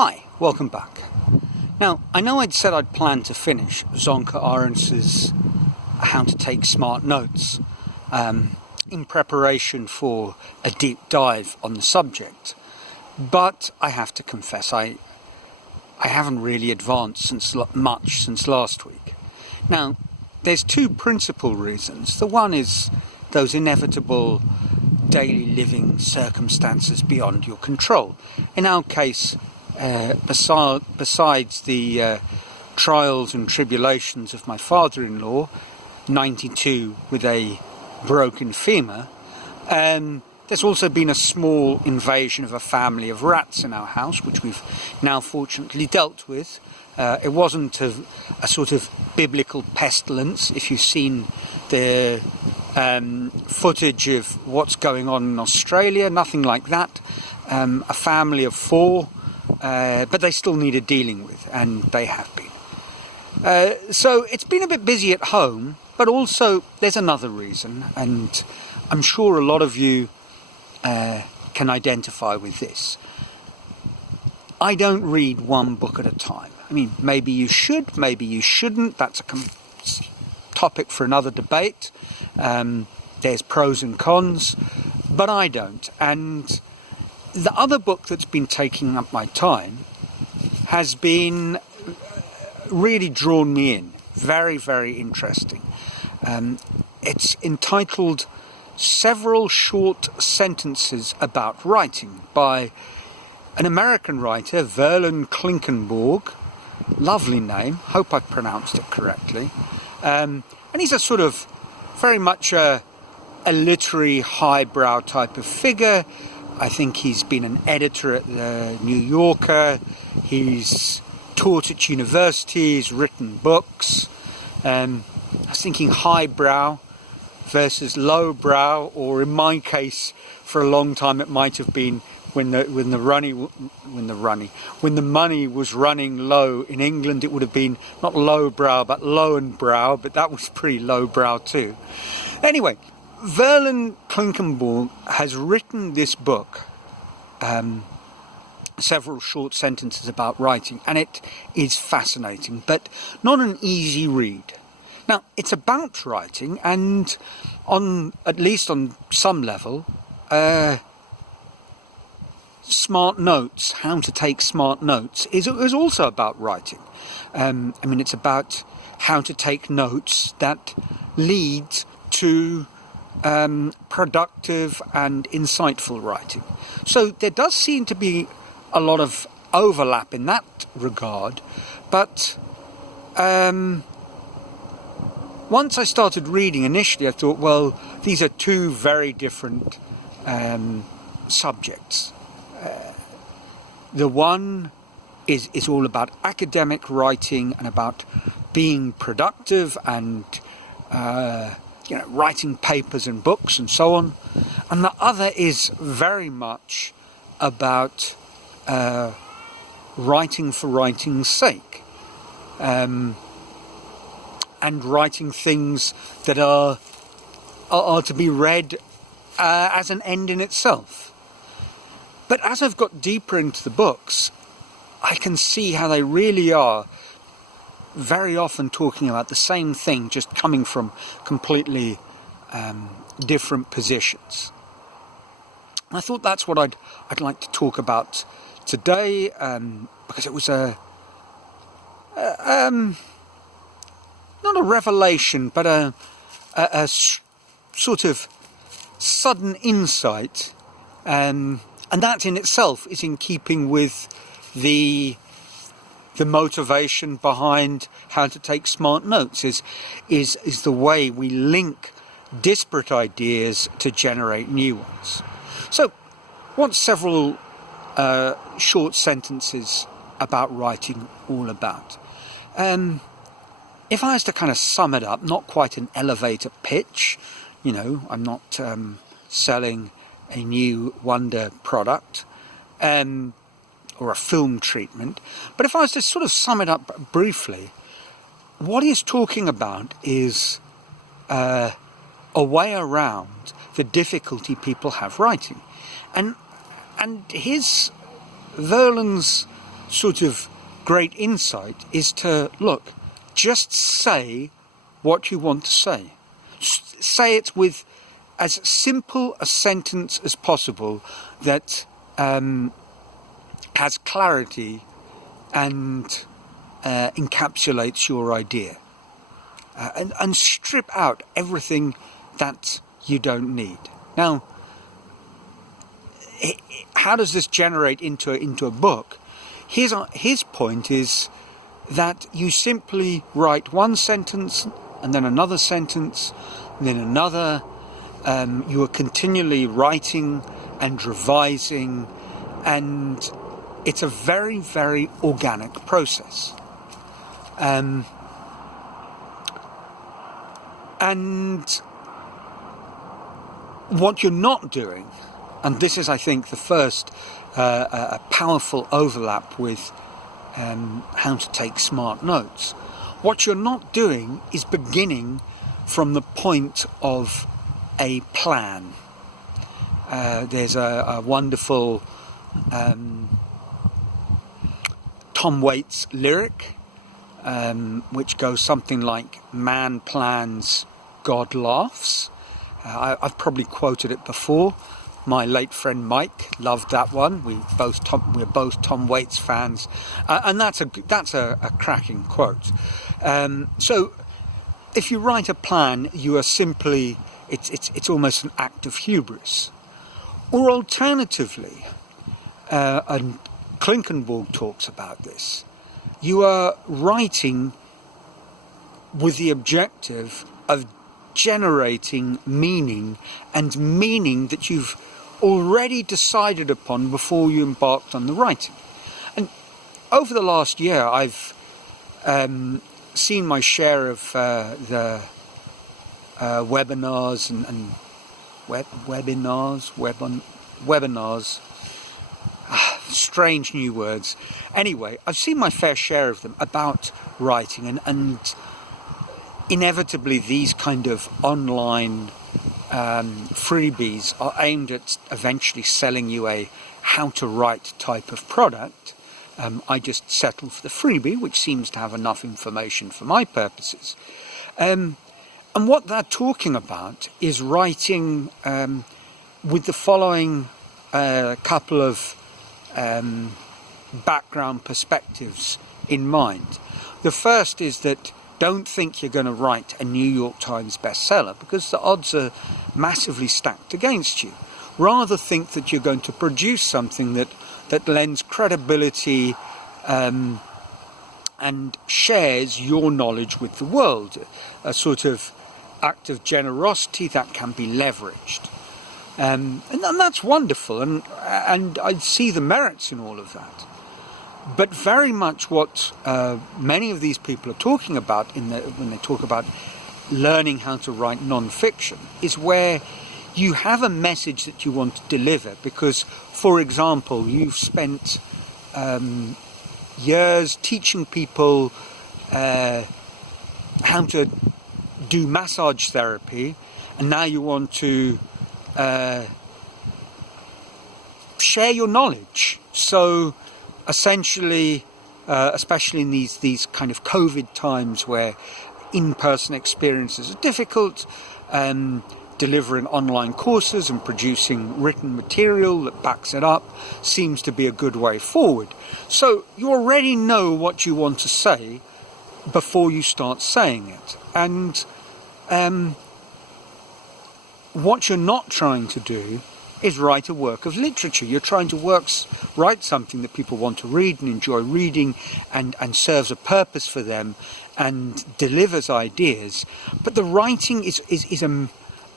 Hi, welcome back. Now, I know I'd said I'd planned to finish Zonka Arendt's How to Take Smart Notes in preparation for a deep dive on the subject, but I have to confess I haven't really advanced much since last week. Now, there's two principal reasons. The one is those inevitable daily living circumstances beyond your control. In our case, besides the trials and tribulations of my father-in-law, 92 with a broken femur, there's also been a small invasion of a family of rats in our house, which we've now fortunately dealt with. It wasn't a sort of biblical pestilence. If you've seen the footage of what's going on in Australia, nothing like that. A family of 4, but they still needed dealing with, and they have been. So it's been a bit busy at home, but also there's another reason, and I'm sure a lot of you can identify with this. I don't read one book at a time. I mean, maybe you should, maybe you shouldn't. That's a topic for another debate. There's pros and cons, but I don't. And the other book that's been taking up my time has been really drawn me in. Very, very interesting. It's entitled Several Short Sentences About Writing by an American writer, Verlin Klinkenborg. Lovely name. Hope I pronounced it correctly. And he's a sort of very much a literary highbrow type of figure. I think he's been an editor at the New Yorker. He's taught at universities, written books. I was thinking highbrow versus lowbrow, or in my case, for a long time it might have been when the money was running low in England, it would have been not lowbrow but lowenbrow, but that was pretty lowbrow too. Anyway, Verlin Klinkenborg has written this book, Several Short Sentences About Writing, and it is fascinating, but not an easy read. Now, it's about writing, and at least on some level, smart notes, how to take smart notes, is also about writing. I mean, it's about how to take notes that lead to productive and insightful writing. So there does seem to be a lot of overlap in that regard, but once I started reading initially, I thought, well, these are two very different subjects. The one is all about academic writing and about being productive and writing papers and books and so on, and the other is very much about writing for writing's sake, and writing things that are to be read as an end in itself. But as I've got deeper into the books, I can see how they really are very often talking about the same thing, just coming from completely different positions. And I thought that's what I'd like to talk about today, because it was not a revelation, but a sort of sudden insight, and that in itself is in keeping with the motivation behind How to Take Smart Notes, is the way we link disparate ideas to generate new ones. So, what's several short sentences about writing all about? If I was to kind of sum it up, not quite an elevator pitch, I'm not selling a new wonder product or a film treatment, but if I was to sort of sum it up briefly, what he's talking about is a way around the difficulty people have writing, and his Verlin's sort of great insight is to, look, just say what you want to say. Say it with as simple a sentence as possible that has clarity and encapsulates your idea. And strip out everything that you don't need. Now, how does this generate into a book? His point is that you simply write one sentence and then another sentence and then another. You are continually writing and revising, and it's a very, very organic process. And what you're not doing, and this is, I think, the first a powerful overlap with how to take smart notes. What you're not doing is beginning from the point of a plan. There's a wonderful Tom Waits lyric, which goes something like, "Man plans, God laughs." I've probably quoted it before. My late friend Mike loved that one. We're both Tom Waits fans, and that's a cracking quote. So, if you write a plan, you are simply it's almost an act of hubris. Or alternatively, and Klinkenborg talks about this, you are writing with the objective of generating meaning, and meaning that you've already decided upon before you embarked on the writing. And over the last year, I've seen my share of the webinars and webinars. Strange new words. Anyway, I've seen my fair share of them about writing, and inevitably these kind of online freebies are aimed at eventually selling you a how to write type of product. I just settled for the freebie, which seems to have enough information for my purposes. And what they're talking about is writing with the following couple of background perspectives in mind. The first is that don't think you're going to write a New York Times bestseller, because the odds are massively stacked against you. Rather think that you're going to produce something that lends credibility and shares your knowledge with the world, a sort of act of generosity that can be leveraged. And that's wonderful, and I see the merits in all of that. But very much what many of these people are talking about when they talk about learning how to write non-fiction is where you have a message that you want to deliver. Because, for example, you've spent years teaching people how to do massage therapy, and now you want to share your knowledge. So essentially, especially in these kind of COVID times where in-person experiences are difficult, delivering online courses and producing written material that backs it up seems to be a good way forward. So you already know what you want to say before you start saying it. And what you're not trying to do is write a work of literature. You're trying to write something that people want to read and enjoy reading, and serves a purpose for them and delivers ideas. But the writing is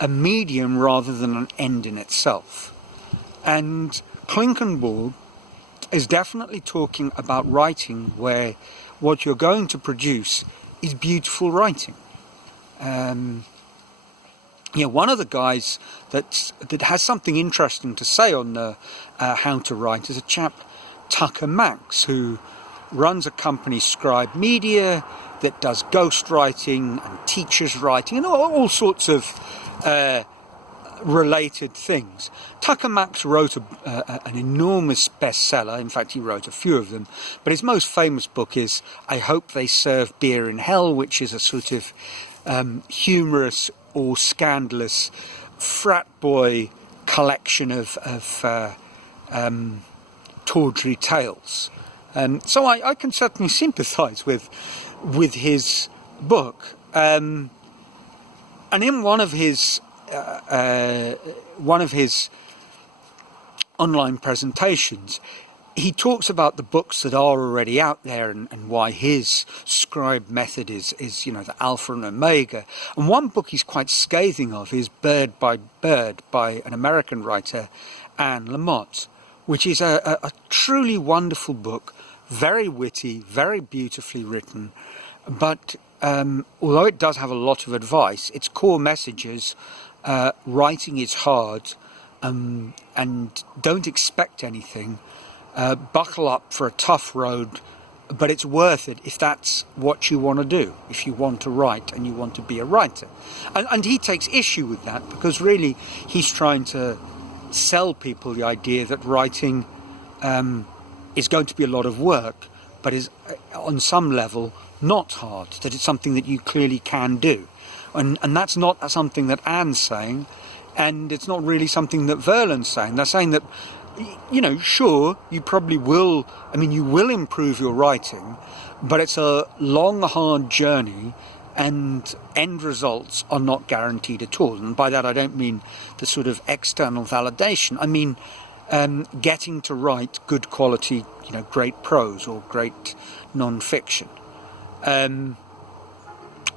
a medium rather than an end in itself. And Klinkenborg is definitely talking about writing where what you're going to produce is beautiful writing. One of the guys that has something interesting to say on how to write is a chap, Tucker Max, who runs a company, Scribe Media, that does ghostwriting and teachers writing and all sorts of related things. Tucker Max wrote an enormous bestseller. In fact, he wrote a few of them, but his most famous book is I Hope They Serve Beer in Hell, which is a sort of humorous or scandalous frat boy collection of tawdry tales. So I can certainly sympathise with his book. And in one of his online presentations, he talks about the books that are already out there and why his scribe method is the alpha and omega. And one book he's quite scathing of is Bird by Bird by an American writer, Anne Lamott, which is a truly wonderful book, very witty, very beautifully written, but although it does have a lot of advice, its core messages, writing is hard, and don't expect anything, buckle up for a tough road, but it's worth it if that's what you want to do, if you want to write and you want to be a writer. And he takes issue with that, because really he's trying to sell people the idea that writing is going to be a lot of work, but is on some level not hard, that it's something that you clearly can do. And that's not something that Anne's saying, and it's not really something that Verlain's saying. They're saying that, sure, you probably will, you will improve your writing, but it's a long, hard journey, and end results are not guaranteed at all. And by that I don't mean the sort of external validation. I mean getting to write good quality, great prose or great non-fiction.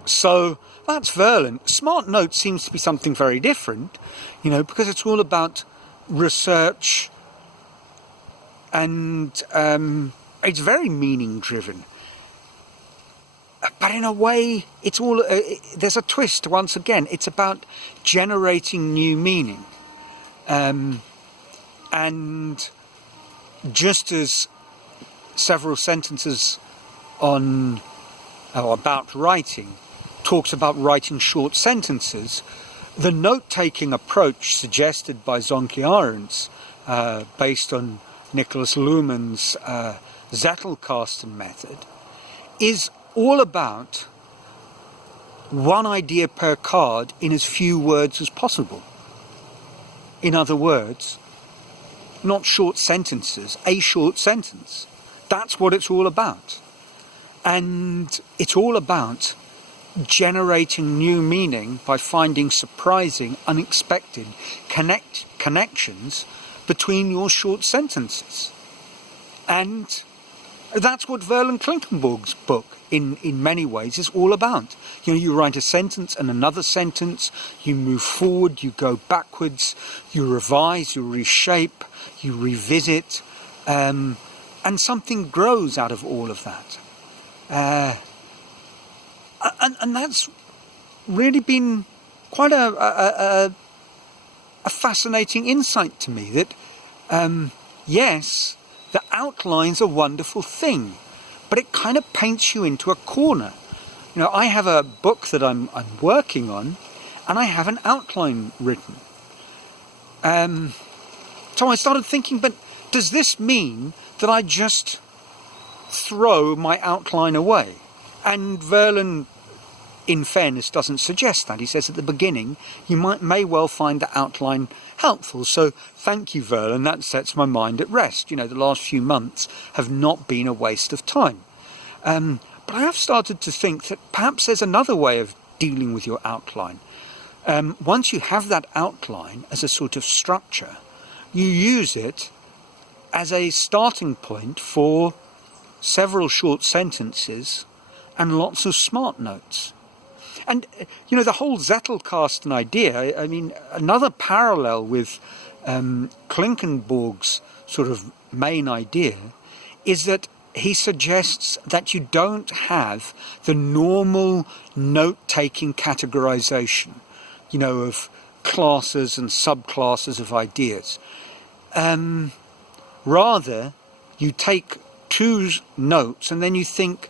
So that's Verlaine. Smart Notes seems to be something very different, because it's all about research, and it's very meaning driven. But in a way, it's all there's a twist once again. It's about generating new meaning, and just as several sentences about writing talks about writing short sentences, the note-taking approach suggested by Zonky Arendts, based on Nicholas Luhmann's Zettelkasten Method, is all about one idea per card in as few words as possible. In other words, not short sentences, a short sentence. That's what it's all about. And it's all about generating new meaning by finding surprising, unexpected connections between your short sentences. And that's what Verlaine Klinkenborg's book, in many ways, is all about. You write a sentence and another sentence, you move forward, you go backwards, you revise, you reshape, you revisit, and something grows out of all of that. And that's really been quite a fascinating insight to me, that yes, the outline's a wonderful thing, but it kind of paints you into a corner. I have a book that I'm working on, and I have an outline written. So I started thinking, but does this mean that I just throw my outline away? And Verlaine, in fairness, doesn't suggest that. He says at the beginning, you may well find the outline helpful. So thank you, Verlaine, that sets my mind at rest. The last few months have not been a waste of time. But I have started to think that perhaps there's another way of dealing with your outline. Once you have that outline as a sort of structure, you use it as a starting point for several short sentences and lots of smart notes. And, the whole Zettelkasten idea, another parallel with Klinkenborg's sort of main idea is that he suggests that you don't have the normal note-taking categorization, of classes and subclasses of ideas. Rather, you take two notes and then you think,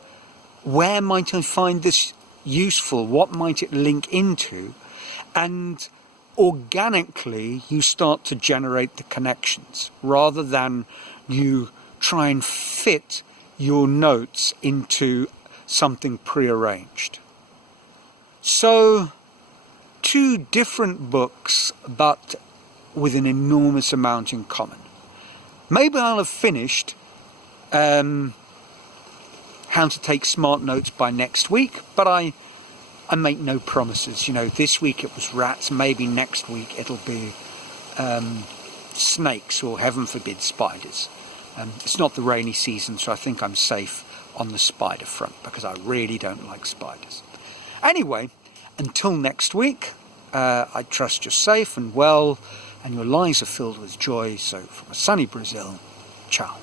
where might I find this useful? What might it link into? And organically you start to generate the connections rather than you try and fit your notes into something prearranged. So, 2 different books, but with an enormous amount in common. Maybe I'll have finished How to Take Smart Notes by next week, but I make no promises. You know, this week it was rats, maybe next week it'll be snakes, or heaven forbid spiders. It's not the rainy season, so I think I'm safe on the spider front, because I really don't like spiders. Anyway, until next week, I trust you're safe and well, and your lives are filled with joy. So from a sunny Brazil, ciao.